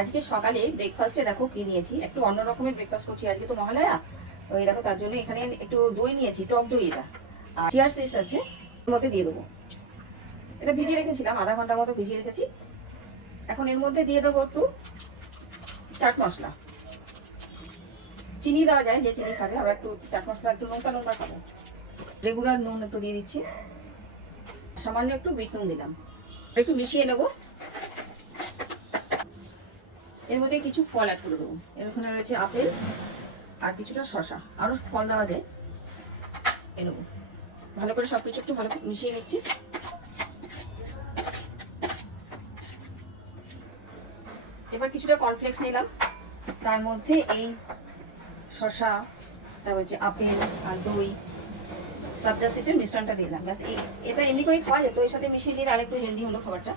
আজকে সকালে ব্রেকফাস্টে দেখো কি নিয়েছি, একটু অন্য রকমের ব্রেকফাস্ট করছি। আজকে তো মহালয়া, ওই দেখো তার জন্য এখানে একটু দই নিয়েছি, টক দই। এটা আর চিয়ার সিডস আছে, এর মধ্যে দিয়ে দেবো। এটা ভিজিয়ে রেখেছিলাম, আধা ঘন্টার মতো ভিজিয়ে রেখেছি। এখন এর মধ্যে দিয়ে দেবো একটু চাট মশলা। চিনি দেওয়া যায়, যে চিনি খাবে। আমরা একটু চাট মশলা, একটু লঙ্কা লঙ্কা খাবো। রেগুলার নুন একটু দিয়ে দিচ্ছি, সামান্য একটু বিট নুন দিলাম। একটু মিশিয়ে নেবো। এর মধ্যে কিছু ফল অ্যাড করে দেবো। এখানে রয়েছে আপেল আর কিছুটা শসা, আরও ফল দেওয়া যায়। এ নেবো, ভালো করে সবকিছু একটু ভালো মিশিয়ে নিচ্ছি। এবার কিছুটা কর্নফ্লেক্স নিলাম, তার মধ্যে এই শসা, তারপর হচ্ছে আপেল আর দই, সাবজা সিডের মিশ্রণটা দিলাম। ব্যাস, এটা এমনি করে খাওয়া যেত, এর সাথে মিশিয়ে দিলে আরেকটু হেলদি হলো খাবারটা।